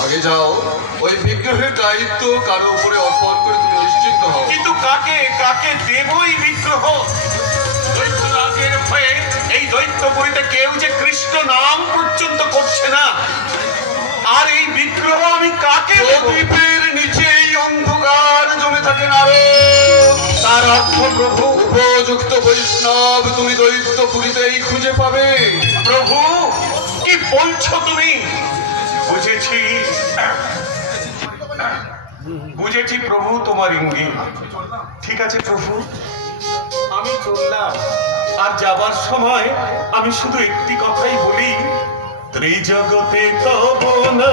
আগে যাও, ওই বিগ্রহের দায়িত্ব কারো উপরে অর্পণ করে তুমি নিশ্চিন্ত হও। কিন্তু কাকে কাকে দেবই বিগ্রহ? দৈত্যরাজের ভয়ে এই দৈত্যপুরীতে কেউ যে কৃষ্ণ নাম পর্যন্ত করছে না, আর এই বিগ্রহ আমি কাকে দেব? প্রদীপের নিচে এই অন্ধকার জমে থাকে নারদ। তার অর্থ প্রভু, উপযুক্ত বৈষ্ণব তুমি দৈত্যপুরীতেই খুঁজে পাবে। প্রভু কি বলছো তুমি? বুঝেছি বুঝেছি প্রভু, তোমার ইঙ্গিত ঠিক আছে প্রভু, আমি চললাম। আর যাবার সময় আমি শুধু একটি কথাই বলি, ত্রিজগতে তব না